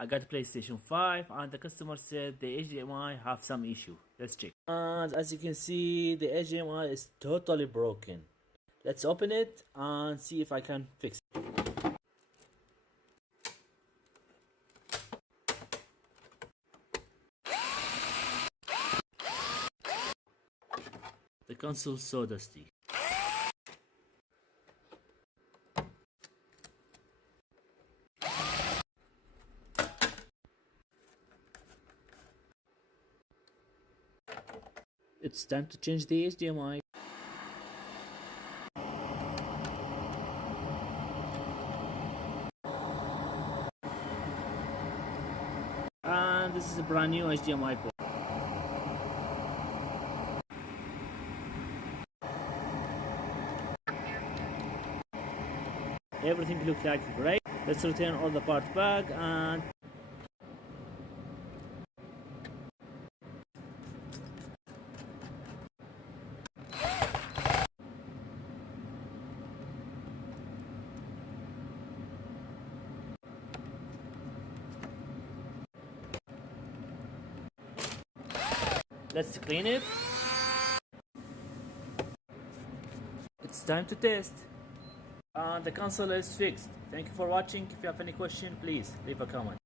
I got PlayStation 5 and the customer said the HDMI have some issue. Let's check. And as you can see, the HDMI is totally broken. Let's open it and see if I can fix it. The console is so dusty. It's time to change the HDMI. And this is a brand new HDMI port. Everything looks like great. Let's return all the parts back and let's clean it. It's time to test. And the console is fixed. Thank you for watching. If you have any question, please leave a comment.